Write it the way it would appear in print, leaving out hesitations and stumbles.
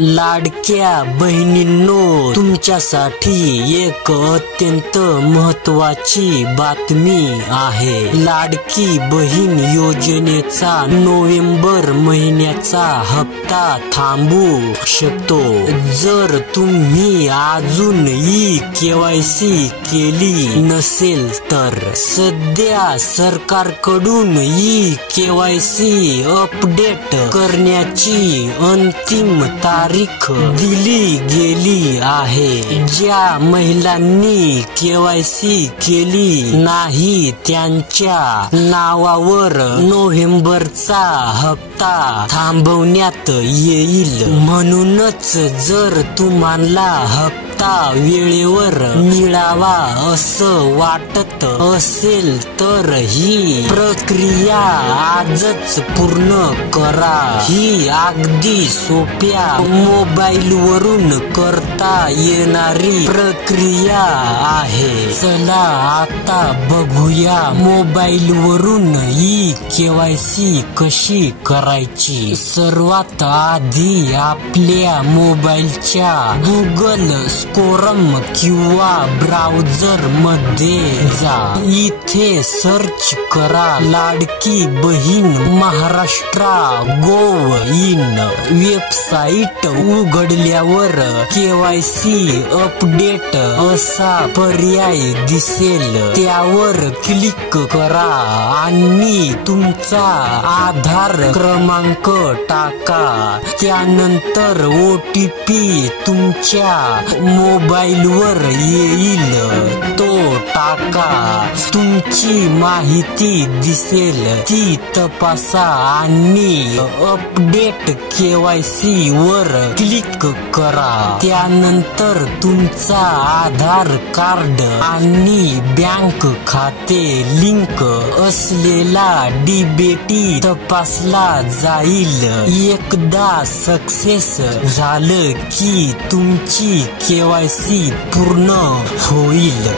लाडक्या बहिणींनो, तुमच्यासाठी एक अत्यंत महत्त्वाची बातमी आहे। लाडकी बहीण योजनेचा नोव्हेंबर महिन्याचा हप्ता थांबू शकतो जर तुम्ही अजून ई-केवायसी केली नसेल तर। सध्या सरकारकडून ई-केवायसी अपडेट करण्याची अंतिम तारीख दिली गेली आहे। ज्या महिलांनी केवायसी केली नाही त्यांच्या नावावर नोव्हेंबरचा हप्ता थांबवण्यात येईल। म्हणूनच जर तुम्हाला हप्ता वेळेवर मिळावा असं वाटत असेल तर ही प्रक्रिया आजच पूर्ण करा। ही अगदी सोप्या मोबाईलवरून करता येणारी प्रक्रिया आहे। चला आता बघूया मोबाईलवरून ई-केवायसी कशी करायची। सर्वात आधी आपल्या मोबाईलच्या गुगल क्रोम किंवा ब्राउझर मध्ये जा। इथे सर्च करा लाडकी बहीण महाराष्ट्र gov.in। वेबसाईट उघडल्यावर केवायसी अपडेट असा पर्याय दिसेल, त्यावर क्लिक करा आणि तुमचा आधार क्रमांक टाका। त्यानंतर OTP तुमच्या मोबाईलवर येईल, तो टाका। तुमची माहिती दिसेल ती तपासा आणि अपडेट केवायसी वर क्लिक करा। त्यानंतर तुमचा आधार कार्ड आणि बँक खाते लिंक असलेला डीबीटी तपासला जाईल। एकदा सक्सेस झालं की तुमची केवायसी पूर्ण होईल।